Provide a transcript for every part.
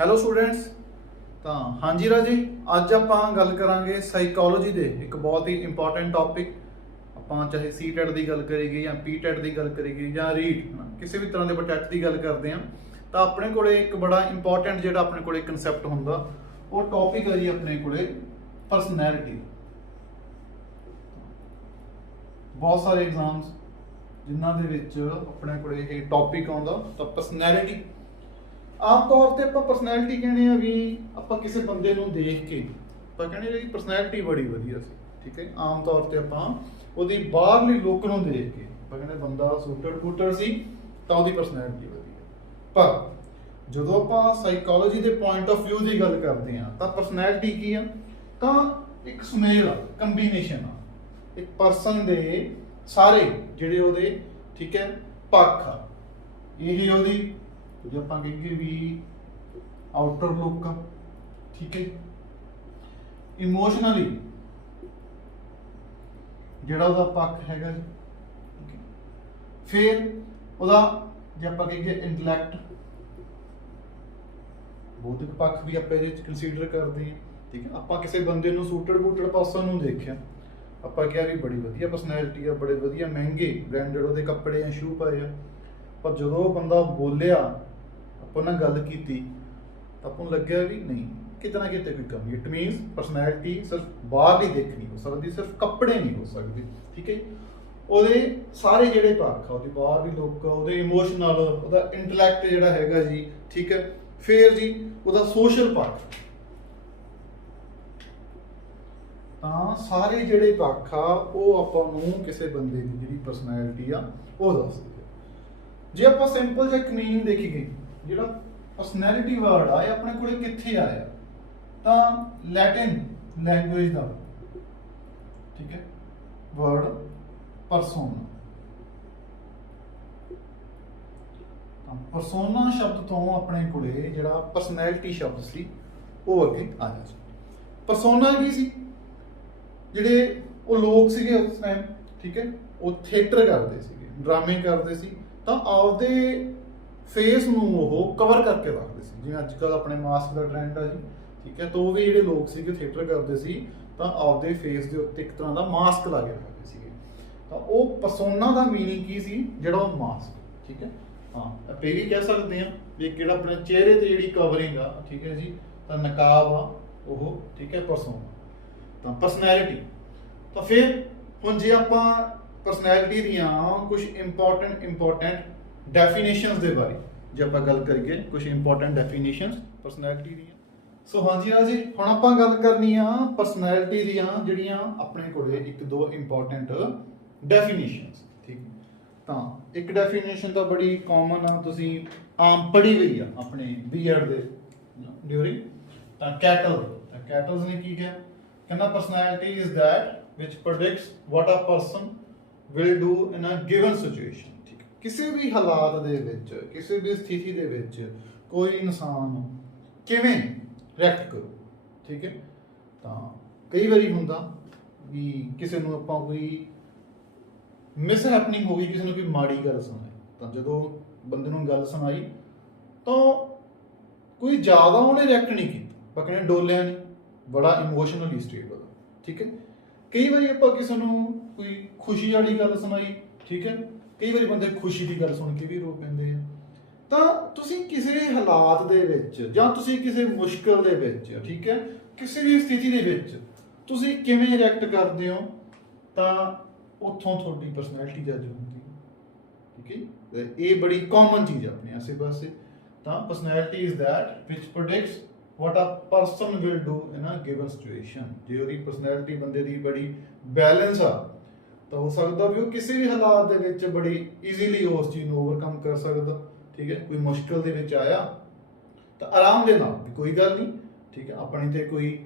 Hello students. ਤਾਂ ਹਾਂਜੀ ਰਾਜੇ, ਅੱਜ ਆਪਾਂ ਗੱਲ ਕਰਾਂਗੇ ਸਾਈਕੋਲੋਜੀ ਦੇ ਇੱਕ ਬਹੁਤ ਹੀ ਇੰਪੋਰਟੈਂਟ ਟੌਪਿਕ। ਆਪਾਂ ਚਾਹੇ ਸੀਟੈਟ ਦੀ ਗੱਲ ਕਰੀਏ ਜਾਂ ਪੀਟੈਟ ਦੀ ਗੱਲ ਕਰੀਏ ਜਾਂ ਰੀਟ ਕਿਸੇ ਵੀ ਤਰ੍ਹਾਂ ਦੇ ਪ੍ਰੋਜੈਕਟ ਦੀ ਗੱਲ ਕਰਦੇ ਹਾਂ, ਤਾਂ ਆਪਣੇ ਕੋਲੇ ਇੱਕ ਬੜਾ ਇੰਪੋਰਟੈਂਟ ਜਿਹੜਾ ਆਪਣੇ ਕੋਲੇ ਕਨਸੈਪਟ ਹੁੰਦਾ, ਉਹ ਟੌਪਿਕ ਹੈ ਜੀ ਆਪਣੇ ਕੋਲੇ ਪਰਸਨੈਲਿਟੀ। ਬਹੁਤ ਸਾਰੇ ਐਗਜ਼ਾਮਸ ਜਿਨ੍ਹਾਂ ਦੇ ਵਿੱਚ ਆਪਣੇ ਕੋਲੇ ਇਹ ਟੌਪਿਕ ਆਉਂਦਾ, ਤਾਂ ਪਰਸਨੈਲਿਟੀ। ਆਮ ਤੌਰ ਤੇ ਆਪਾਂ ਪਰਸਨੈਲਿਟੀ ਕਹਿੰਦੇ ਆ ਵੀ ਆਪਾਂ ਕਿਸੇ ਬੰਦੇ ਨੂੰ ਦੇਖ ਕੇ ਆਪਾਂ ਕਹਿੰਦੇ ਵੀ ਪਰਸਨੈਲਿਟੀ ਬੜੀ ਵਧੀਆ ਸੀ, ਠੀਕ ਹੈ। ਆਮ ਤੌਰ ਤੇ ਆਪਾਂ ਉਹਦੀ ਬਾਹਰਲੀ ਲੁੱਕ ਨੂੰ ਦੇਖ ਕੇ ਆਪਾਂ ਕਹਿੰਦੇ ਬੰਦਾ ਸੂਟਡ ਬੂਟਡ ਸੀ ਤਾਂ ਉਹਦੀ ਪਰਸਨੈਲਿਟੀ ਵਧੀਆ। ਪਰ ਜਦੋਂ ਆਪਾਂ ਸਾਈਕੋਲੋਜੀ ਦੇ ਪੁਆਇੰਟ ਆਫ View ਦੀ ਗੱਲ ਕਰਦੇ ਆ ਤਾਂ ਪਰਸਨੈਲਿਟੀ ਕੀ ਆ? ਤਾਂ ਇੱਕ ਸੁਮੇਲ ਆ, ਕੰਬੀਨੇਸ਼ਨ ਆ, ਇੱਕ ਪਰਸਨ ਦੇ ਸਾਰੇ ਜਿਹੜੇ ਉਹਦੇ, ਠੀਕ ਹੈ, ਪੱਖ ਆ। ਇਹ ਉਹਦੀ ਜੇ ਆਪਾਂ ਕਹੀਏ ਵੀ ਆਊਟਰ ਲੁੱਕ, ਠੀਕ ਹੈ, ਇਮੋਸ਼ਨਲੀ ਜਿਹੜਾ ਉਹਦਾ ਪੱਖ ਹੈਗਾ ਜੀ, ਫਿਰ ਉਹਦਾ ਜੇ ਆਪਾਂ ਕਹੀਏ ਇੰਟੈਲੈਕਟ, ਬੌਧਿਕ ਪੱਖ ਵੀ ਆਪਾਂ ਇਹਦੇ ਵਿੱਚ ਕੰਸੀਡਰ ਕਰਦੇ ਹਾਂ, ਠੀਕ ਹੈ। ਆਪਾਂ ਕਿਸੇ ਬੰਦੇ ਨੂੰ ਸੂਟਡ ਬੂਟਡ ਪਰਸਨ ਨੂੰ ਦੇਖਿਆ, ਆਪਾਂ ਕਿਹਾ ਵੀ ਬੜੀ ਵਧੀਆ ਪਰਸਨੈਲਿਟੀ ਆ, ਬੜੇ ਵਧੀਆ ਮਹਿੰਗੇ ਬ੍ਰਾਂਡਡ ਉਹਦੇ ਕੱਪੜੇ ਆ, ਸ਼ੂ ਪਾਏ ਆ। ਪਰ ਜਦੋਂ ਉਹ ਬੰਦਾ ਬੋਲਿਆ, ਆਪਾਂ ਨਾਲ ਗੱਲ ਕੀਤੀ, ਤਾਂ ਆਪਾਂ ਨੂੰ ਲੱਗਿਆ ਵੀ ਨਹੀਂ, ਕਿਤੇ ਨਾ ਕਿਤੇ ਕੋਈ ਕਮੀ। ਇਟ ਮੀਨਸ ਪਰਸਨੈਲਿਟੀ ਸਿਰਫ ਬਾਹਰ ਨਹੀਂ ਦੇਖਣੀ ਹੋ ਸਕਦੀ, ਸਿਰਫ ਕੱਪੜੇ ਨਹੀਂ ਹੋ ਸਕਦੇ, ਠੀਕ ਹੈ। ਉਹਦੇ ਸਾਰੇ ਜਿਹੜੇ ਪੱਖ ਆ, ਉਹਦੀ ਬਾਹਰ ਦੀ ਲੁੱਕ, ਉਹਦੇ ਇਮੋਸ਼ਨਲ, ਉਹਦਾ ਇੰਟੈਲੈਕਟ ਜਿਹੜਾ ਹੈਗਾ ਜੀ, ਠੀਕ ਹੈ। ਫਿਰ ਜੀ ਉਹਦਾ ਸੋਸ਼ਲ ਪੱਖ, ਤਾਂ ਸਾਰੇ ਜਿਹੜੇ ਪੱਖ ਆ ਉਹ ਆਪਾਂ ਨੂੰ ਕਿਸੇ ਬੰਦੇ ਦੀ ਜਿਹੜੀ ਪਰਸਨੈਲਿਟੀ ਆ ਉਹ ਦੱਸਦੇ ਆ। ਜੇ ਆਪਾਂ ਸਿੰਪਲ ਜਿਹਾ ਇੱਕ ਮੀਨਿੰਗ ਦੇਖੀਏ, ਜਿਹੜਾ ਪਰਸਨੈਲਿਟੀ ਵਰਡ ਆ ਇਹ ਆਪਣੇ ਕੋਲੇ ਕਿੱਥੇ ਆਇਆ? ਤਾਂ ਲੈਟਿਨ ਲੈਂਗੁਏਜ ਦਾ, ਠੀਕ ਹੈ, ਵਰਡ ਪਰਸੋਨਾ। ਤਾਂ ਪਰਸੋਨਾ ਸ਼ਬਦ ਤੋਂ ਆਪਣੇ ਕੋਲੇ ਜਿਹੜਾ ਪਰਸਨੈਲਿਟੀ ਸ਼ਬਦ ਸੀ ਉਹ ਅੱਗੇ ਆਇਆ ਸੀ। ਪਰਸੋਨਾ ਕੀ ਸੀ? ਜਿਹੜੇ ਉਹ ਲੋਕ ਸੀਗੇ ਉਸ ਟਾਈਮ, ਠੀਕ ਹੈ, ਉਹ ਥੀਏਟਰ ਕਰਦੇ ਸੀਗੇ, ਡਰਾਮੇ ਕਰਦੇ ਸੀ, ਤਾਂ ਆਪਦੇ ਫੇਸ ਨੂੰ ਉਹ ਕਵਰ ਕਰਕੇ ਰੱਖਦੇ ਸੀ। ਜਿਵੇਂ ਅੱਜ ਕੱਲ੍ਹ ਆਪਣੇ ਮਾਸਕ ਦਾ ਟ੍ਰੈਂਡ ਆ ਜੀ, ਠੀਕ ਹੈ। ਤਾਂ ਉਹ ਵੀ ਜਿਹੜੇ ਲੋਕ ਸੀਗੇ ਥੀਏਟਰ ਕਰਦੇ ਸੀ ਤਾਂ ਆਪਦੇ ਫੇਸ ਦੇ ਉੱਤੇ ਇੱਕ ਤਰ੍ਹਾਂ ਦਾ ਮਾਸਕ ਲਾ ਕੇ ਰੱਖਦੇ ਸੀਗੇ। ਤਾਂ ਉਹ ਪਰਸੋਨਾ ਦਾ ਮੀਨਿੰਗ ਕੀ ਸੀ? ਜਿਹੜਾ ਉਹ ਮਾਸਕ, ਠੀਕ ਹੈ। ਹਾਂ, ਆਪਾਂ ਇਹ ਵੀ ਕਹਿ ਸਕਦੇ ਹਾਂ ਵੀ ਜਿਹੜਾ ਆਪਣੇ ਚਿਹਰੇ ਤੇ ਜਿਹੜੀ ਕਵਰਿੰਗ ਆ, ਠੀਕ ਹੈ ਜੀ, ਤਾਂ ਨਕਾਬ ਆ ਉਹ, ਠੀਕ ਹੈ, ਪਰਸੋਨਾ। ਤਾਂ ਪਰਸਨੈਲਿਟੀ। ਤਾਂ ਫਿਰ ਹੁਣ ਜੇ ਆਪਾਂ ਪਰਸਨੈਲਿਟੀ ਦੀਆਂ ਕੁਝ ਇੰਪੋਰਟੈਂਟ ਡੈਫੀਨੇਸ਼ਨਸ ਦੇ ਬਾਰੇ ਜੇ ਆਪਾਂ ਗੱਲ ਕਰੀਏ, ਕੁਝ ਇੰਪੋਰਟੈਂਟ ਡੈਫੀਨੇਸ਼ਨਸ ਪਰਸਨੈਲਿਟੀ ਦੀਆਂ। ਸੋ ਹਾਂਜੀ ਰਾਜੀ, ਹੁਣ ਆਪਾਂ ਗੱਲ ਕਰਨੀ ਆ ਪਰਸਨੈਲਿਟੀ ਦੀਆਂ ਜਿਹੜੀਆਂ ਆਪਣੇ ਕੋਲੇ ਇੱਕ ਦੋ ਇੰਪੋਰਟੈਂਟ ਡੈਫੀਨੇਸ਼ਨਸ, ਠੀਕ। ਤਾਂ ਇੱਕ ਡੈਫੀਨੇਸ਼ਨ ਤਾਂ ਬੜੀ ਕਾਮਨ ਆ, ਤੁਸੀਂ ਆਮ ਪੜ੍ਹੀ ਗਈ ਆ ਆਪਣੇ B.Ed ਦੇ ਡਿਊਰਿੰਗ। ਤਾਂ ਕੈਟਲਸ ਨੇ ਕੀ ਕਿਹਾ? ਕਹਿੰਦਾ personality is that which predicts what a person will do in a given situation, ਠੀਕ ਹੈ। ਕਿਸੇ ਵੀ ਹਾਲਾਤ ਦੇ ਵਿੱਚ, ਕਿਸੇ ਵੀ ਸਥਿਤੀ ਦੇ ਵਿੱਚ ਕੋਈ ਇਨਸਾਨ ਕਿਵੇਂ ਰਿਐਕਟ ਕਰੂ, ਠੀਕ ਹੈ। ਤਾਂ ਕਈ ਵਾਰੀ ਹੁੰਦਾ ਵੀ ਕਿਸੇ ਨੂੰ ਆਪਾਂ ਕੋਈ ਮਿਸ ਹੈਪਨਿੰਗ ਹੋ ਗਈ, ਕਿਸੇ ਨੂੰ ਕੋਈ ਮਾੜੀ ਗੱਲ ਸੁਣਾਈ, ਤਾਂ ਜਦੋਂ ਬੰਦੇ ਨੂੰ ਗੱਲ ਸੁਣਾਈ ਤਾਂ ਕੋਈ ਜ਼ਿਆਦਾ ਉਹਨੇ ਰਿਐਕਟ ਨਹੀਂ ਕੀਤਾ, ਆਪਾਂ ਕਹਿੰਦੇ ਡੋਲਿਆ ਨਹੀਂ, ਬੜਾ ਇਮੋਸ਼ਨਲੀ ਸਟੇਬਲ, ਠੀਕ ਹੈ। ਕਈ ਵਾਰੀ ਆਪਾਂ ਕਿਸੇ ਨੂੰ ਕੋਈ ਖੁਸ਼ੀ ਵਾਲੀ ਗੱਲ ਸੁਣਾਈ, ਠੀਕ ਹੈ, ਕਈ ਵਾਰੀ ਬੰਦੇ ਖੁਸ਼ੀ ਦੀ ਗੱਲ ਸੁਣ ਕੇ ਵੀ ਰੋ ਪੈਂਦੇ ਆ। ਤਾਂ ਤੁਸੀਂ ਕਿਸੇ ਹਾਲਾਤ ਦੇ ਵਿੱਚ ਜਾਂ ਤੁਸੀਂ ਕਿਸੇ ਮੁਸ਼ਕਲ ਦੇ ਵਿੱਚ, ਠੀਕ ਹੈ, ਕਿਸੇ ਵੀ ਸਥਿਤੀ ਦੇ ਵਿੱਚ ਤੁਸੀਂ ਕਿਵੇਂ ਰਿਐਕਟ ਕਰਦੇ ਹੋ, ਤਾਂ ਉੱਥੋਂ ਤੁਹਾਡੀ ਪਰਸਨੈਲਿਟੀ ਜੱਜ ਹੁੰਦੀ ਹੈ, ਠੀਕ ਹੈ। ਇਹ ਬੜੀ ਕਾਮਨ ਚੀਜ਼ ਹੈ ਆਪਣੇ ਆਸੇ ਪਾਸੇ। ਤਾਂ ਪਰਸਨੈਲਿਟੀ ਇਜ਼ ਦੈਟ ਵਿਚ predicts what a person will do in a given situation। ਜੇ ਉਹਦੀ ਪਰਸਨੈਲਿਟੀ ਬੰਦੇ ਦੀ ਬੜੀ ਬੈਲੈਂਸ ਆ ਤਾਂ ਹੋ ਸਕਦਾ ਵੀ ਉਹ ਕਿਸੇ ਵੀ ਹਾਲਾਤ ਦੇ ਵਿੱਚ ਬੜੀ ਈਜ਼ੀਲੀ ਉਸ ਚੀਜ਼ ਨੂੰ ਓਵਰਕਮ ਕਰ ਸਕਦਾ, ਠੀਕ ਹੈ। ਕੋਈ ਮੁਸ਼ਕਿਲ ਦੇ ਵਿੱਚ ਆਇਆ ਤਾਂ ਆਰਾਮ ਦੇ ਨਾਲ ਵੀ ਕੋਈ ਗੱਲ ਨਹੀਂ, ਠੀਕ ਹੈ, ਆਪਣੇ ਤੇ ਕੋਈ,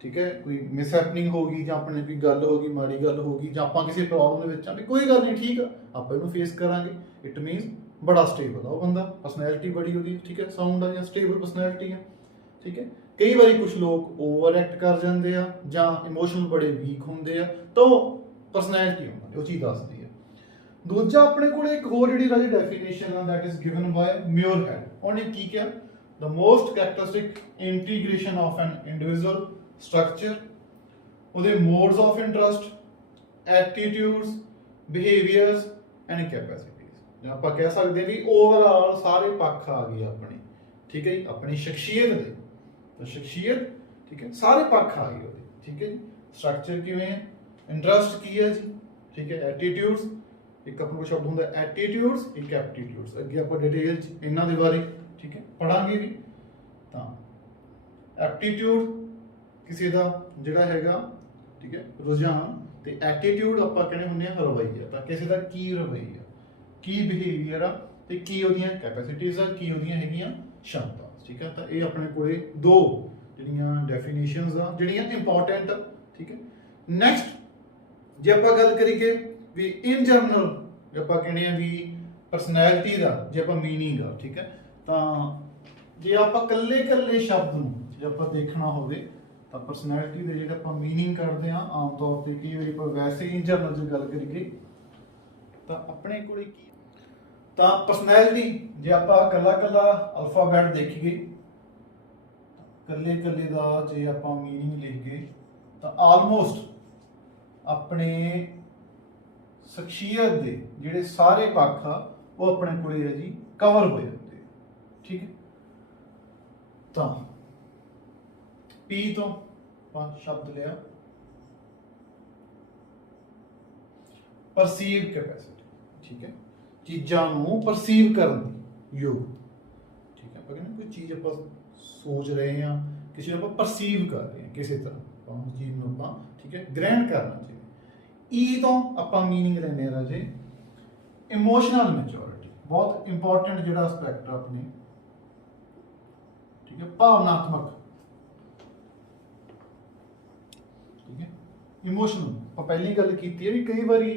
ਠੀਕ ਹੈ, ਕੋਈ ਮਿਸ ਹੈਪਨਿੰਗ ਹੋ ਗਈ ਜਾਂ ਆਪਣੇ ਕੋਈ ਗੱਲ ਹੋ ਗਈ, ਮਾੜੀ ਗੱਲ ਹੋ ਗਈ, ਜਾਂ ਆਪਾਂ ਕਿਸੇ ਪ੍ਰੋਬਲਮ ਦੇ ਵਿੱਚ ਆ ਵੀ ਕੋਈ ਗੱਲ ਨਹੀਂ, ਠੀਕ ਆ, ਆਪਾਂ ਇਹਨੂੰ ਫੇਸ ਕਰਾਂਗੇ। ਇਟ ਮੀਨਸ ਬੜਾ ਸਟੇਬਲ ਆ ਉਹ ਬੰਦਾ, ਪਰਸਨੈਲਿਟੀ ਬੜੀ ਉਹਦੀ, ਠੀਕ ਹੈ, ਸਾਊਂਡ ਆ ਜਾਂ ਸਟੇਬਲ ਪਰਸਨੈਲਿਟੀ ਆ, ਠੀਕ ਹੈ। ਕਈ ਵਾਰੀ ਕੁਝ ਲੋਕ ਓਵਰ ਐਕਟ ਕਰ ਜਾਂਦੇ ਆ ਜਾਂ ਇਮੋਸ਼ਨਲ ਬੜੇ ਵੀਕ ਹੁੰਦੇ ਆ, ਤਾਂ ਉਹ ਪਰਸਨੈਲਿਟੀ ਉਹਨਾਂ ਦੀ ਉਹ ਚੀਜ਼ ਦੱਸਦੀ ਹੈ। ਦੂਜਾ ਆਪਣੇ ਕੋਲ ਇੱਕ ਹੋਰ ਜਿਹੜੀ ਰਾਜੀ ਡੈਫੀਨੇਸ਼ਨ ਆ, that is given by Muirhead. ਉਹਨੇ ਕੀ ਕਿਹਾ? The most characteristic integration of an individual structure, ਉਹਦੇ modes of interest, attitudes, behaviours and capacities. ਜਾਂ ਆਪਾਂ ਕਹਿ ਸਕਦੇ ਵੀ ਓਵਰਆਲ ਸਾਰੇ ਪੱਖ ਆ ਗਏ ਆਪਣੇ, ਠੀਕ ਹੈ ਜੀ, ਆਪਣੀ ਸ਼ਖਸੀਅਤ ਦੇ। ਤਾਂ ਸ਼ਖਸੀਅਤ, ਠੀਕ ਹੈ, ਸਾਰੇ ਪੱਖ ਆ ਗਏ ਉਹਦੇ, ਠੀਕ ਹੈ ਜੀ। ਸਟਰਕਚਰ ਕਿਵੇਂ ਹੈ, ਇੰਟਰਸਟ ਕੀ ਹੈ ਜੀ, ਠੀਕ ਹੈ, ਐਟੀਟਿਊਡਸ, ਇੱਕ ਆਪਣਾ ਸ਼ਬਦ ਹੁੰਦਾ ਐਟੀਟਿਊਡਸ, ਇੱਕ ਐਪਟੀਟਿਊਡਸ। ਅੱਗੇ ਆਪਾਂ ਡਿਟੇਲ ਚ ਇਹਨਾਂ ਦੇ ਬਾਰੇ, ਠੀਕ ਹੈ, ਪੜਾਂਗੇ ਵੀ। ਤਾਂ ਐਪਟੀਟਿਊਡ ਕਿਸੇ ਦਾ ਜਿਹੜਾ ਹੈਗਾ, ਠੀਕ ਹੈ, ਰੁਝਾਨ, ਤੇ ਐਟੀਟਿਊਡ ਆਪਾਂ ਕਹਿੰਦੇ ਹੁੰਦੇ ਆ ਰਵੱਈਆ। ਤਾਂ ਕਿਸੇ ਦਾ ਕੀ ਰਵੱਈਆ, ਕੀ ਬਿਹੇਵੀਅਰ ਆ, ਤੇ ਕੀ ਉਹਦੀਆਂ ਕੈਪੈਸਿਟੀਜ਼ ਆ, ਕੀ ਉਹਦੀਆਂ ਹੈਗੀਆਂ ਸ਼ਮਤਾ, ਠੀਕ ਹੈ। ਤਾਂ ਇਹ ਆਪਣੇ ਕੋਲੇ ਦੋ ਜਿਹੜੀਆਂ ਡੈਫੀਨੇਸ਼ਨਸ ਆ ਜਿਹੜੀਆਂ ਇੰਪੋਰਟੈਂਟ, ਠੀਕ ਹੈ। ਨੈਕਸਟ ਜੇ ਆਪਾਂ ਗੱਲ ਕਰੀਏ ਵੀ ਇਨ ਜਨਰਲ, ਜੇ ਆਪਾਂ ਕਹਿੰਦੇ ਆ ਵੀ ਪਰਸਨੈਲਿਟੀ ਦਾ ਜੇ ਆਪਾਂ ਮੀਨਿੰਗ ਆ, ਠੀਕ ਹੈ, ਤਾਂ ਜੇ ਆਪਾਂ ਕੱਲੇ ਸ਼ਬਦ ਨੂੰ ਜੇ ਆਪਾਂ ਦੇਖਣਾ ਹੋਵੇ ਤਾਂ ਪਰਸਨੈਲਿਟੀ ਦੇ ਜਿਹੜੇ ਆਪਾਂ ਮੀਨਿੰਗ ਕਰਦੇ ਆ ਆਮ ਤੌਰ ਤੇ, ਕਈ ਵਾਰੀ ਆਪਾਂ ਵੈਸੇ ਇਨ ਜਨਰਲ ਜੇ ਗੱਲ ਕਰੀਏ ਤਾਂ ਆਪਣੇ ਕੋਲੇ ਕੀ, ਤਾਂ ਪਰਸਨੈਲਿਟੀ ਜੇ ਆਪਾਂ ਕੱਲਾ ਅਲਫਾਬੈਟ ਦੇਖੀਏ, ਕੱਲੇ ਦਾ ਜੇ ਆਪਾਂ ਮੀਨਿੰਗ ਲਿਖੀਏ ਤਾਂ ਆਲਮੋਸਟ ਆਪਣੇ ਸ਼ਖਸੀਅਤ ਦੇ ਜਿਹੜੇ ਸਾਰੇ ਪੱਖ ਆ ਉਹ ਆਪਣੇ ਕੋਲੇ ਹੈ ਜੀ ਕਵਰ ਹੋ ਜਾਂਦੇ, ਠੀਕ ਹੈ। ਤਾਂ ਪੀ ਤੋਂ ਆਪਾਂ ਸ਼ਬਦ ਲਿਆ ਪਰਸੀਵ ਕੈਪੈਸਿਟੀ, ਠੀਕ ਹੈ, ਚੀਜ਼ਾਂ ਨੂੰ ਪਰਸੀਵ ਕਰਨ ਦੀ ਯੋਗ, ਠੀਕ ਹੈ। ਆਪਾਂ ਕਹਿੰਦੇ ਕੋਈ ਚੀਜ਼ ਆਪਾਂ ਸੋਚ ਰਹੇ ਹਾਂ, ਕਿਸੇ ਨੂੰ ਆਪਾਂ ਪਰਸੀਵ ਕਰ ਰਹੇ ਹਾਂ, ਕਿਸੇ ਤਰ੍ਹਾਂ ਆਪਾਂ ਉਸ ਚੀਜ਼ ਨੂੰ ਆਪਾਂ, ਠੀਕ ਹੈ, ਗ੍ਰਹਿਣ ਕਰਨਾ ਚਾਹੀਦਾ। ਈ ਤੋਂ ਆਪਾਂ ਮੀਨਿੰਗ ਲੈਂਦੇ ਹਾਂ ਰਾਜੇ ਇਮੋਸ਼ਨਲ ਮੈਚੁਰਿਟੀ, ਬਹੁਤ ਇੰਪੋਰਟੈਂਟ ਜਿਹੜਾ ਐਸਪੈਕਟ ਆਪਣੇ, ਠੀਕ ਹੈ, ਭਾਵਨਾਤਮਕ, ਠੀਕ ਹੈ, ਇਮੋਸ਼ਨਲ। ਆਪਾਂ ਪਹਿਲੀ ਗੱਲ ਕੀਤੀ ਹੈ ਵੀ ਕਈ ਵਾਰੀ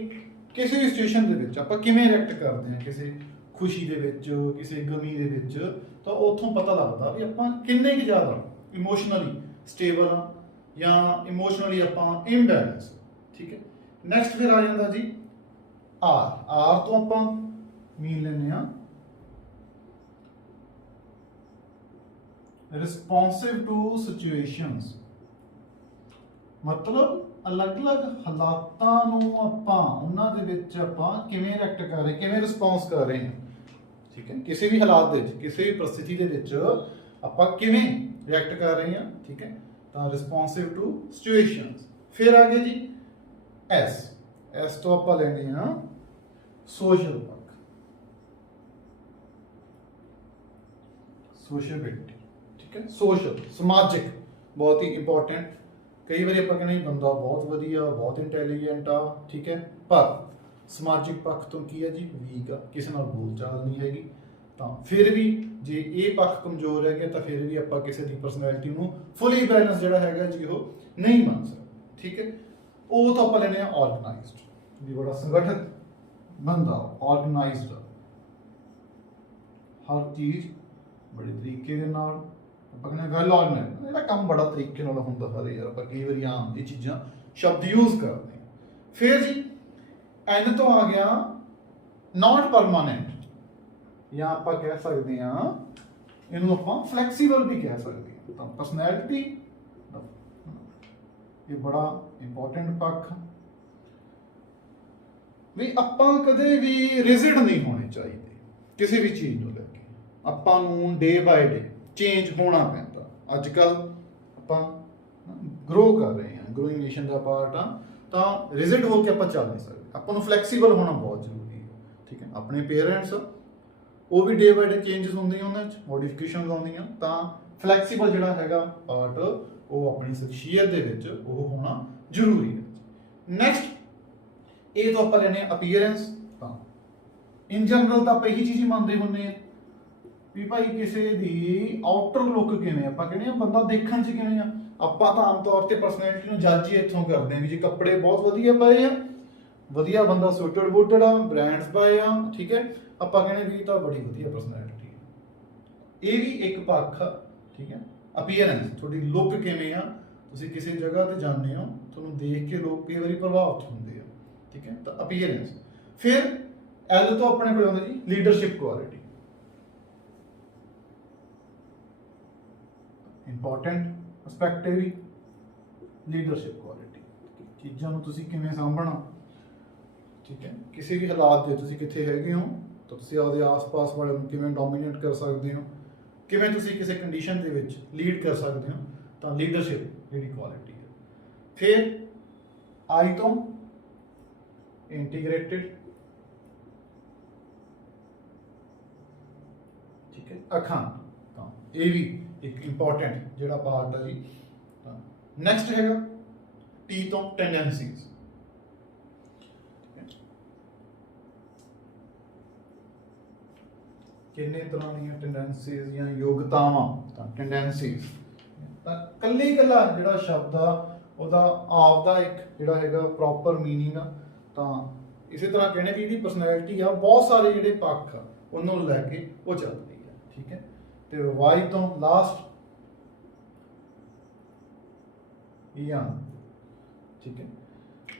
ਕਿਸੇ ਵੀ ਸਿਚੁਏਸ਼ਨ ਦੇ ਵਿੱਚ ਆਪਾਂ ਕਿਵੇਂ ਰਿਐਕਟ ਕਰਦੇ ਹਾਂ, ਕਿਸੇ ਖੁਸ਼ੀ ਦੇ ਵਿੱਚ, ਕਿਸੇ ਗਮੀ ਦੇ ਵਿੱਚ, ਤਾਂ ਉੱਥੋਂ ਪਤਾ ਲੱਗਦਾ ਵੀ ਆਪਾਂ ਕਿੰਨੇ ਕੁ ਜ਼ਿਆਦਾ ਇਮੋਸ਼ਨਲੀ ਸਟੇਬਲ ਆ ਜਾਂ ਇਮੋਸ਼ਨਲੀ ਆਪਾਂ ਇੰਬੈਲੈਂਸ, ਠੀਕ ਹੈ। ਨੈਕਸਟ ਫਿਰ ਆ ਜਾਂਦਾ ਜੀ ਆਰ ਤੋਂ ਆਪਾਂ ਮੀਨ ਲੈਂਦੇ ਆ ਰਿਸਪੌਂਸਿਵ ਟੂ ਸਿਚੁਏਸ਼ਨਸ, ਮਤਲਬ ਅਲੱਗ-ਅਲੱਗ ਹਾਲਾਤਾਂ ਨੂੰ ਆਪਾਂ ਉਹਨਾਂ ਦੇ ਵਿੱਚ ਆਪਾਂ ਕਿਵੇਂ ਰਿਐਕਟ ਕਰ ਰਹੇ, ਕਿਵੇਂ ਰਿਸਪੌਂਸ ਕਰ ਰਹੇ ਹਾਂ, ਠੀਕ ਹੈ। ਕਿਸੇ ਵੀ ਹਾਲਾਤ ਦੇ ਵਿੱਚ, ਕਿਸੇ ਵੀ ਪਰਿਸਥਿਤੀ ਦੇ ਵਿੱਚ ਆਪਾਂ ਕਿਵੇਂ ਰਿਐਕਟ ਕਰ ਰਹੇ ਹਾਂ, ਠੀਕ ਹੈ। ਤਾਂ ਰਿਸਪੌਂਸਿਵ ਟੂ ਸਿਚੁਏਸ਼ਨਸ। ਫਿਰ ਆ ਗਿਆ ਜੀ ਐਸ ਤੋਂ ਆਪਾਂ ਲੈਂਦੇ ਹਾਂ ਸੋਸ਼ਲ ਪੱਖ, ਸੋਸ਼ੀਅਲਿਟੀ, ਠੀਕ ਹੈ, ਸੋਸ਼ਲ, ਸਮਾਜਿਕ, ਬਹੁਤ ਹੀ ਇੰਪੋਰਟੈਂਟ। ਕਈ ਵਾਰੀ ਆਪਾਂ ਕਹਿੰਦੇ ਬੰਦਾ ਬਹੁਤ ਵਧੀਆ, ਬਹੁਤ ਇੰਟੈਲੀਜੈਂਟ ਆ, ਠੀਕ ਹੈ, ਪਰ ਸਮਾਜਿਕ ਪੱਖ ਤੋਂ ਕੀ ਹੈ ਜੀ ਵੀਕ ਆ, ਕਿਸੇ ਨਾਲ ਬੋਲਚਾਲ ਨਹੀਂ ਹੈਗੀ। ਤਾਂ ਫਿਰ ਵੀ ਜੇ ਇਹ ਪੱਖ ਕਮਜ਼ੋਰ ਹੈ ਤਾਂ ਫਿਰ ਵੀ ਆਪਾਂ ਕਿਸੇ ਦੀ ਪਰਸਨੈਲਿਟੀ ਨੂੰ ਫੁੱਲੀ ਬੈਲੈਂਸ ਜਿਹੜਾ ਹੈਗਾ ਜੀ ਉਹ ਨਹੀਂ ਮੰਨ ਸਕਦੇ, ਠੀਕ ਹੈ। ਉਹ ਤਾਂ ਆਪਾਂ ਲੈਂਦੇ ਆ ਆਰਗੇਨਾਈਜ਼ਡ, ਵੀ ਬੜਾ ਸੰਗਠਿਤ ਬੰਦਾ, ਆਰਗੇਨਾਈਜ਼ਡ, ਹਰ ਚੀਜ਼ ਬੜੇ ਤਰੀਕੇ ਦੇ ਨਾਲ ਆਪਾਂ ਕਹਿੰਦੇ ਵੈਲ ਆਰਗੇਨਾਈਜ਼ਡ, ਇਹਦਾ ਕੰਮ ਬੜਾ ਤਰੀਕੇ ਨਾਲ ਹੁੰਦਾ ਸਾਰੇ ਯਾਰ। ਆਪਾਂ ਕਈ ਵਾਰੀ ਆਮ ਇਹ ਚੀਜ਼ਾਂ ਸ਼ਬਦ ਯੂਜ਼ ਕਰਦੇ ਹਾਂ। ਫਿਰ ਜੀ ਐਨ ਤੋਂ ਆ ਗਿਆ ਨਾਟ ਪਰਮਾਨੈਂਟ, ਜਾਂ ਆਪਾਂ ਕਹਿ ਸਕਦੇ ਹਾਂ ਇਹਨੂੰ ਆਪਾਂ ਫਲੈਕਸੀਬਲ ਵੀ ਕਹਿ ਸਕਦੇ ਹਾਂ। ਤਾਂ ਪਰਸਨੈਲਿਟੀ ਇਹ ਬੜਾ ਇੰਪੋਰਟੈਂਟ ਪੱਖ, ਵੀ ਆਪਾਂ ਕਦੇ ਵੀ ਰਿਜਿਡ ਨਹੀਂ ਹੋਣੇ ਚਾਹੀਦੇ ਕਿਸੇ ਵੀ ਚੀਜ਼ ਨੂੰ ਲੈ ਕੇ। ਆਪਾਂ ਨੂੰ ਡੇ ਬਾਏ ਡੇ ਚੇਂਜ ਹੋਣਾ ਪੈਂਦਾ। ਅੱਜ ਕੱਲ ਆਪਾਂ ਗਰੋ ਕਰ ਰਹੇ ਹਾਂ, ਗਰੋਇੰਗ ਨੇਸ਼ਨ ਦਾ ਪਾਰਟ ਆ, ਤਾਂ ਰਿਜਿਡ ਹੋ ਕੇ ਆਪਾਂ ਚੱਲ ਨਹੀਂ ਸਕਦੇ। ਆਪਾਂ ਨੂੰ ਫਲੈਕਸੀਬਲ ਹੋਣਾ ਬਹੁਤ ਜ਼ਰੂਰੀ ਹੈ, ਠੀਕ ਹੈ। ਆਪਣੇ ਪੇਰੈਂਟਸ ਉਹ ਵੀ ਡੇ ਬਾਏ ਡੇ ਚੇਂਜਸ ਹੁੰਦੀਆਂ, ਉਹਨਾਂ 'ਚ ਮੋਡੀਫਿਕੇਸ਼ਨਸ ਆਉਂਦੀਆਂ, ਤਾਂ ਫਲੈਕਸੀਬਲ ਜਿਹੜਾ ਹੈਗਾ ਪਾਰਟ ਉਹ ਆਪਣੀ ਸ਼ਖਸੀਅਤ ਦੇ ਵਿੱਚ ਉਹ ਹੋਣਾ ਜ਼ਰੂਰੀ ਹੈ। ਨੈਕਸਟ ਇਹ ਤੋਂ ਆਪਾਂ ਲੈਣੇ ਅਪੀਅਰੈਂਸ। ਤਾਂ ਇਨ ਜਨਰਲ ਤਾਂ ਆਪਾਂ ਇਹੀ ਚੀਜ਼ ਹੀ ਮੰਨਦੇ ਹੁੰਦੇ ਆ ਵੀ ਭਾਈ ਕਿਸੇ ਦੀ ਆਊਟਰ ਲੁੱਕ ਕਿਵੇਂ, ਆਪਾਂ ਕਹਿੰਦੇ ਆ ਬੰਦਾ ਦੇਖਣ 'ਚ ਕਿਵੇਂ ਆ। ਆਪਾਂ ਤਾਂ ਆਮ ਤੌਰ ਤੇ ਪਰਸਨੈਲਿਟੀ ਨੂੰ ਜੱਜ ਹੀ ਇੱਥੋਂ ਕਰਦੇ ਹਾਂ ਵੀ ਜੇ ਕੱਪੜੇ ਬਹੁਤ ਵਧੀਆ ਪਾਏ ਆ, ਵਧੀਆ ਬੰਦਾ ਸੁਟਡ ਬੂਟਡ ਆ, ਬ੍ਰਾਂਡਸ ਪਾਏ ਆ, ਠੀਕ ਹੈ, ਆਪਾਂ ਕਹਿੰਦੇ ਵੀ ਤਾਂ ਬੜੀ ਵਧੀਆ ਪਰਸਨੈਲਿਟੀ ਹੈ। ਇਹ ਵੀ ਇੱਕ ਪੱਖ, ਠੀਕ ਹੈ। ਅਪੀਅਰੈਂਸ, ਤੁਹਾਡੀ ਲੁੱਕ ਕਿਵੇਂ ਆ, ਤੁਸੀਂ ਕਿਸੇ ਜਗ੍ਹਾ ਤੇ ਜਾਂਦੇ ਹੋ, ਤੁਹਾਨੂੰ ਦੇਖ ਕੇ ਲੋਕ ਕਈ ਵਾਰੀ ਪ੍ਰਭਾਵਿਤ ਹੁੰਦੇ ਆ, ਠੀਕ ਹੈ। ਤਾਂ ਅਪੀਅਰੈਂਸ। ਫਿਰ ਐਲ ਤੋਂ ਆਪਣੇ ਕੋਲ ਆਉਂਦਾ ਜੀ ਲੀਡਰਸ਼ਿਪ ਕੁਆਲਿਟੀ। ਇੰਪੋਰਟੈਂਟ ਐਸਪੈਕਟ ਹੈ ਵੀ ਲੀਡਰਸ਼ਿਪ ਕੁਆਲਿਟੀ, ਚੀਜ਼ਾਂ ਨੂੰ ਤੁਸੀਂ ਕਿਵੇਂ ਸਾਂਭਣਾ, ਠੀਕ ਹੈ। ਕਿਸੇ ਵੀ ਹਾਲਾਤ ਦੇ ਤੁਸੀਂ ਕਿੱਥੇ ਹੈਗੇ ਹੋ ਤਾਂ ਤੁਸੀਂ ਆਪਦੇ ਆਸ-ਪਾਸ ਵਾਲਿਆਂ ਨੂੰ ਕਿਵੇਂ ਡੋਮੀਨੇਟ ਕਰ ਸਕਦੇ ਹੋ, ਕਿਵੇਂ ਤੁਸੀਂ ਕਿਸੇ ਕੰਡੀਸ਼ਨ ਦੇ ਵਿੱਚ ਲੀਡ ਕਰ ਸਕਦੇ ਹੋ, ਤਾਂ ਲੀਡਰਸ਼ਿਪ ਜਿਹੜੀ ਕੁਆਲਿਟੀ ਹੈ। ਫਿਰ ਆਈ ਤੋਂ ਇੰਟੀਗ੍ਰੇਟਿਡ, ਠੀਕ ਹੈ, ਅੱਖਾਂ, ਤਾਂ ਇਹ ਵੀ ਇੱਕ ਇੰਪੋਰਟੈਂਟ ਜਿਹੜਾ ਪਾਰਟ ਹੈ ਜੀ। ਤਾਂ ਨੈਕਸਟ ਹੈਗਾ ਟੀ ਤੋਂ ਟੈਂਡੈਂਸੀਜ਼। ਕਿੰਨੇ ਤਰ੍ਹਾਂ ਦੀਆਂ ਟੈਂਡੈਂਸੀਜ਼ ਜਾਂ ਯੋਗਤਾਵਾਂ, ਤਾਂ ਟੈਂਡੈਂਸੀਜ਼ ਤਾਂ ਕੱਲਾ ਜਿਹੜਾ ਸ਼ਬਦ ਆ ਉਹਦਾ ਆਪਦਾ ਇੱਕ ਜਿਹੜਾ ਹੈਗਾ ਪ੍ਰੋਪਰ ਮੀਨਿੰਗ ਆ। ਤਾਂ ਇਸੇ ਤਰ੍ਹਾਂ ਕਹਿੰਦੇ ਵੀ ਜਿਹੜੀ ਪਰਸਨੈਲਿਟੀ ਆ ਬਹੁਤ ਸਾਰੇ ਜਿਹੜੇ ਪੱਖ ਆ ਉਹਨੂੰ ਲੈ ਕੇ ਉਹ ਚੱਲਦੀ ਹੈ, ਠੀਕ ਹੈ। ਤੇ ਵਾਈ ਤੋਂ ਲਾਸਟ ਯੰਗ, ਠੀਕ ਹੈ।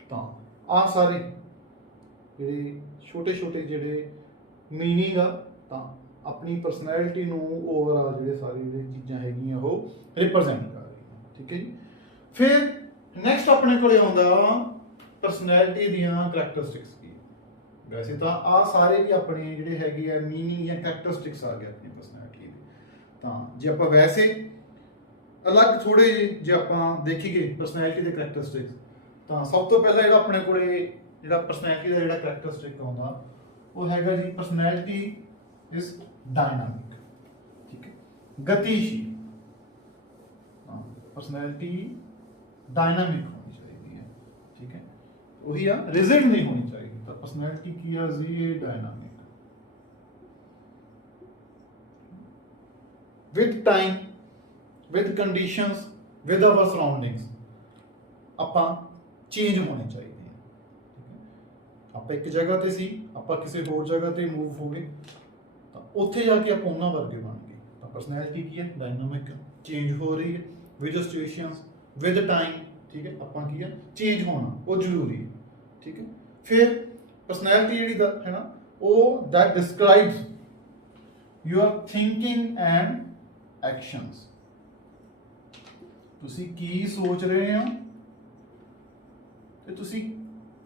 ਤਾਂ ਆ ਸਾਰੇ ਜਿਹੜੇ ਛੋਟੇ ਜਿਹੜੇ ਮੀਨਿੰਗ ਆ ਤਾਂ ਆਪਣੀ ਪਰਸਨੈਲਿਟੀ ਨੂੰ ਓਵਰਆਲ ਜਿਹੜੇ ਸਾਰੀ ਜਿਹੜੀ ਚੀਜ਼ਾਂ ਹੈਗੀਆਂ ਉਹ ਰਿਪਰੈਜ਼ੈਂਟ ਕਰ ਰਹੀਆਂ, ਠੀਕ ਹੈ ਜੀ। ਫਿਰ ਨੈਕਸਟ ਆਪਣੇ ਕੋਲੇ ਆਉਂਦਾ ਪਰਸਨੈਲਿਟੀ ਦੀਆਂ ਕਰੈਕਟਰਿਸਟਿਕਸ ਕੀ। ਵੈਸੇ ਤਾਂ ਆ ਸਾਰੇ ਵੀ ਆਪਣੇ ਜਿਹੜੇ ਹੈਗੇ ਆ ਮੀਨਿੰਗ ਜਾਂ ਕਰੈਕਟਰਿਸਟਿਕਸ ਆ ਗਏ ਆਪਣੀ ਪਰਸਨੈਲਿਟੀ ਦੇ। ਤਾਂ ਜੇ ਆਪਾਂ ਵੈਸੇ ਅਲੱਗ ਥੋੜੇ ਜੇ ਆਪਾਂ ਦੇਖੀਏ ਪਰਸਨੈਲਿਟੀ ਦੇ ਕਰੈਕਟਰਿਸਟਿਕਸ, ਤਾਂ ਸਭ ਤੋਂ ਪਹਿਲਾਂ ਜਿਹੜਾ ਆਪਣੇ ਕੋਲੇ ਜਿਹੜਾ ਪਰਸਨੈਲਿਟੀ ਦਾ ਜਿਹੜਾ ਕਰੈਕਟਰਿਸਟਿਕ ਆਉਂਦਾ ਉਹ ਹੈਗਾ ਜੀ ਪਰਸਨੈਲਿਟੀ ਇਜ਼ ਡਾਇਨਾਮਿਕ, ਠੀਕ ਹੈ, ਗਤੀਸ਼ੀਲ। ਪਰਸਨੈਲਿਟੀ ਡਾਇਨਾਮਿਕ ਹੋਣੀ ਚਾਹੀਦੀ ਹੈ, ਠੀਕ ਹੈ, ਉਹੀ ਆ ਰਿਜਿਡ ਨਹੀਂ ਹੋਣੀ ਚਾਹੀਦੀ। ਤਾਂ ਪਰਸਨੈਲਿਟੀ ਕੀ ਆ ਜੀ, ਇਹ dynamic with time, with conditions, with our surroundings ਆਪਾਂ ਚੇਂਜ ਹੋਣੇ ਚਾਹੀਦੇ ਆ, ਠੀਕ ਹੈ। ਆਪਾਂ ਇੱਕ ਜਗ੍ਹਾ ਤੇ ਸੀ, ਆਪਾਂ ਕਿਸੇ ਹੋਰ ਜਗ੍ਹਾ ਤੇ ਮੂਵ ਹੋ ਗਏ ਤਾਂ ਉੱਥੇ ਜਾ ਕੇ ਆਪਾਂ ਉਹਨਾਂ ਵਰਗੇ ਬਣ ਗਏ। ਤਾਂ ਪਰਸਨੈਲਿਟੀ ਕੀ ਹੈ, ਡਾਇਨਾਮਿਕ, ਚੇਂਜ ਹੋ ਰਹੀ ਹੈ ਵਿਦ ਸਿਚੁਏਸ਼ਨਸ, ਵਿਦ ਟਾਈਮ, ਠੀਕ ਹੈ। ਆਪਾਂ ਕੀ ਹੈ, ਚੇਂਜ ਹੋਣਾ ਉਹ ਜ਼ਰੂਰੀ ਹੈ, ਠੀਕ ਹੈ। ਫਿਰ ਪਰਸਨੈਲਿਟੀ ਜਿਹੜੀ ਦਾ ਹੈ ਨਾ ਉਹ that ਡਿਸਕ੍ਰਾਈਬਸ your thinking and actions. ਤੁਸੀਂ ਕੀ ਸੋਚ ਰਹੇ ਹੋ ਤੇ ਤੁਸੀਂ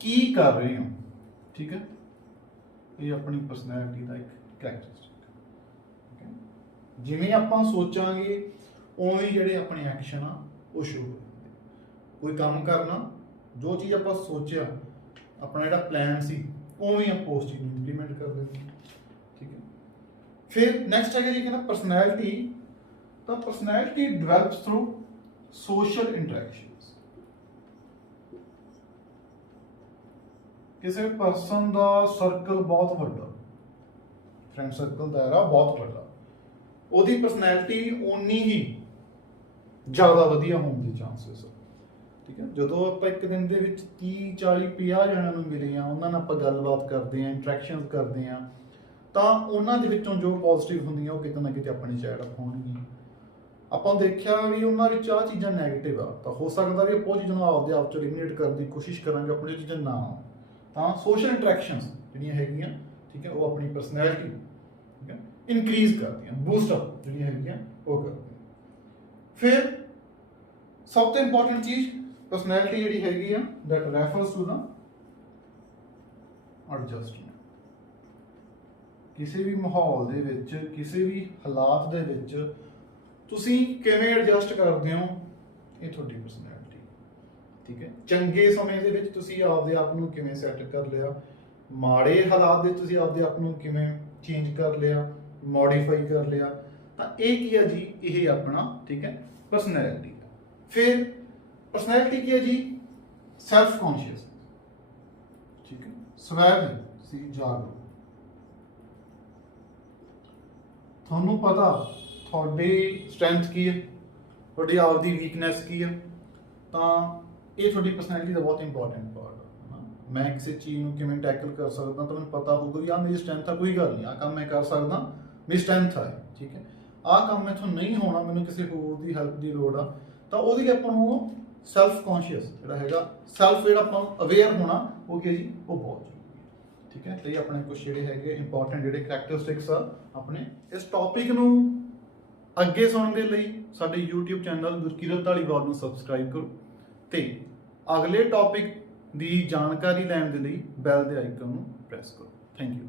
ਕੀ ਕਰ ਰਹੇ ਹੋ, ਠੀਕ ਹੈ। ਇਹ ਆਪਣੀ ਪਰਸਨੈਲਿਟੀ ਦਾ ਇੱਕ ਕਰੈਕਟਰਿਸਟਿਕ, ਠੀਕ ਹੈ। ਜਿਵੇਂ ਆਪਾਂ ਸੋਚਾਂਗੇ ਉਵੇਂ ਜਿਹੜੇ ਆਪਣੇ ਐਕਸ਼ਨ ਆ ਉਹ ਸ਼ੁਰੂ ਹੋ ਜਾਂਦੇ। ਕੋਈ ਕੰਮ ਕਰਨਾ, ਜੋ ਚੀਜ਼ ਆਪਾਂ ਸੋਚਿਆ, ਆਪਣਾ ਜਿਹੜਾ ਪਲਾਨ ਸੀ ਉਵੇਂ ਆਪਾਂ ਉਸ ਚੀਜ਼ ਨੂੰ ਇੰਪਲੀਮੈਂਟ ਕਰ ਦਿੰਦੇ, ਠੀਕ ਹੈ। ਫਿਰ ਨੈਕਸਟ ਹੈਗਾ ਜੀ ਕਹਿੰਦਾ ਪਰਸਨੈਲਿਟੀ। ਤਾਂ ਪਰਸਨੈਲਿਟੀ ਡਿਵੈਲਪਸ ਥਰੂ ਸੋਸ਼ਲ ਇੰਟਰੈਕਸ਼ਨਸ। ਕਿਸੇ ਪਰਸਨ ਦਾ ਸਰਕਲ ਬਹੁਤ ਵੱਡਾ, ਫਰੈਂਡ ਸਰਕਲ ਦਾਇਰਾ ਬਹੁਤ ਵੱਡਾ, ਉਹਦੀ ਪਰਸਨੈਲਿਟੀ ਓਨੀ ਹੀ ਜ਼ਿਆਦਾ ਵਧੀਆ ਹੋਣ ਦੇ ਚਾਂਸਸ, ਠੀਕ ਹੈ। ਜਦੋਂ ਆਪਾਂ ਇੱਕ ਦਿਨ ਦੇ ਵਿੱਚ 30 40 50 ਜਣਿਆਂ ਨੂੰ ਮਿਲੇ ਆ, ਉਹਨਾਂ ਨਾਲ ਆਪਾਂ ਗੱਲਬਾਤ ਕਰਦੇ ਆ, ਇੰਟਰੈਕਸ਼ਨ ਕਰਦੇ ਆ, ਤਾਂ ਉਹਨਾਂ ਦੇ ਵਿੱਚੋਂ ਜੋ ਪੋਜ਼ਿਟਿਵ ਹੁੰਦੀਆਂ ਉਹ ਕਿਤੇ ਨਾ ਕਿਤੇ ਆਪਣੀ ਸਾਈਡ ਅਪ ਹੋਣਗੀਆਂ। ਆਪਾਂ ਦੇਖਿਆ ਵੀ ਉਹਨਾਂ ਵਿੱਚ ਆਹ ਚੀਜ਼ਾਂ ਨੈਗੇਟਿਵ ਆ, ਤਾਂ ਹੋ ਸਕਦਾ ਵੀ ਆਪਾਂ ਉਹ ਚੀਜ਼ਾਂ ਨੂੰ ਆਪਦੇ ਆਪ ਚ ਐਲੀਮੀਨੇਟ ਕਰਨ ਦੀ ਕੋਸ਼ਿਸ਼ ਕਰਾਂਗੇ, ਆਪਣੀ ਚੀਜ਼ਾਂ ਨਾ ਆਉਣ। ਤਾਂ ਸੋਸ਼ਲ ਇੰਟਰੈਕਸ਼ਨਸ ਜਿਹੜੀਆਂ ਹੈਗੀਆਂ, ਠੀਕ ਹੈ, ਉਹ ਆਪਣੀ ਪਰਸਨੈਲਿਟੀ, ਠੀਕ ਹੈ, ਇਨਕਰੀਜ਼ ਕਰਦੀਆਂ, ਬੂਸਟ ਅਪ ਜਿਹੜੀਆਂ ਹੈਗੀਆਂ ਉਹ ਕਰਦੀਆਂ। ਫਿਰ ਸਭ ਤੋਂ ਇੰਪੋਰਟੈਂਟ ਚੀਜ਼ ਪਰਸਨੈਲਿਟੀ ਜਿਹੜੀ ਹੈਗੀ ਆ that refers to the adjustment. ਕਿਸੇ ਵੀ ਮਾਹੌਲ ਦੇ ਵਿੱਚ, ਕਿਸੇ ਵੀ ਹਾਲਾਤ ਦੇ ਵਿੱਚ ਤੁਸੀਂ ਕਿਵੇਂ ਐਡਜਸਟ ਕਰਦੇ ਹੋ, ਇਹ ਤੁਹਾਡੀ ਪਰਸਨੈਲਿਟੀ, ਠੀਕ ਹੈ। ਚੰਗੇ ਸਮੇਂ ਦੇ ਵਿੱਚ ਤੁਸੀਂ ਆਪਦੇ ਆਪ ਨੂੰ ਕਿਵੇਂ ਸੈੱਟ ਕਰ ਲਿਆ, ਮਾੜੇ ਹਾਲਾਤ ਦੇ ਤੁਸੀਂ ਆਪਦੇ ਆਪ ਨੂੰ ਕਿਵੇਂ ਚੇਂਜ ਕਰ ਲਿਆ, ਮੋਡੀਫਾਈ ਕਰ ਲਿਆ, ਤਾਂ ਇਹ ਕੀ ਹੈ ਜੀ, ਇਹ ਆਪਣਾ, ਠੀਕ ਹੈ, ਪਰਸਨੈਲਿਟੀ। ਫਿਰ ਪਰਸਨੈਲਿਟੀ ਕੀ ਹੈ ਜੀ, ਸੈਲਫ ਕੌਨਸ਼ੀਅਸ, ਠੀਕ ਹੈ, ਸਵੈ ਸੀ ਜਾਗਰੂਕ। ਤੁਹਾਨੂੰ ਪਤਾ ਤੁਹਾਡੀ ਸਟਰੈਂਥ ਕੀ ਹੈ, ਤੁਹਾਡੀ ਆਪਦੀ ਵੀਕਨੈਸ ਕੀ ਹੈ, ਤਾਂ ਇਹ ਤੁਹਾਡੀ ਪਰਸਨੈਲਿਟੀ ਦਾ ਬਹੁਤ ਇੰਪੋਰਟੈਂਟ ਪਾਰਟ ਹੈ। ਮੈਂ ਕਿਸੇ ਚੀਜ਼ ਨੂੰ ਕਿਵੇਂ ਟੈਕਲ ਕਰ ਸਕਦਾ, ਤਾਂ ਮੈਨੂੰ ਪਤਾ ਹੋਊਗਾ ਵੀ ਆਹ ਮੇਰੀ ਸਟਰੈਂਥ ਆ, ਕੋਈ ਗੱਲ ਨਹੀਂ, ਆਹ ਕੰਮ ਮੈਂ ਕਰ ਸਕਦਾ, ਮੇਰੀ ਸਟਰੈਂਥ ਹੈ, ਠੀਕ ਹੈ। ਆਹ ਕੰਮ ਮੈਥੋਂ ਨਹੀਂ ਹੋਣਾ, ਮੈਨੂੰ ਕਿਸੇ ਹੋਰ ਦੀ ਹੈਲਪ ਦੀ ਲੋੜ ਆ, ਤਾਂ ਉਹਦੇ ਲਈ ਆਪਾਂ ਨੂੰ ਸੈਲਫ ਕੌਨਸ਼ੀਅਸ ਜਿਹੜਾ ਹੈਗਾ, ਸੈਲਫ ਜਿਹੜਾ ਆਪਾਂ ਅਵੇਅਰ ਹੋਣਾ, ਉਹ ਕੀ ਜੀ, ਉਹ ਬਹੁਤ ਜ਼ਰੂਰੀ ਹੈ, ਠੀਕ ਹੈ। ਤੇ ਇਹ ਆਪਣੇ ਕੁਝ ਜਿਹੜੇ ਹੈਗੇ ਇੰਪੋਰਟੈਂਟ ਜਿਹੜੇ ਕਰੈਕਟਰਿਸਟਿਕਸ ਆ ਆਪਣੇ। ਇਸ ਟੌਪਿਕ ਨੂੰ ਅੱਗੇ ਸੁਣਨ ਦੇ ਲਈ ਸਾਡੇ YouTube ਚੈਨਲ ਗੁਰਕੀਰਤ ਧਾਲੀਵਾਲ ਨੂੰ ਸਬਸਕ੍ਰਾਈਬ ਕਰੋ ਤੇ ਅਗਲੇ ਟੌਪਿਕ ਦੀ ਜਾਣਕਾਰੀ ਲੈਣ ਦੇ ਲਈ ਬੈਲ ਦੇ ਆਈਕਨ ਨੂੰ ਪ੍ਰੈਸ ਕਰੋ। Thank you.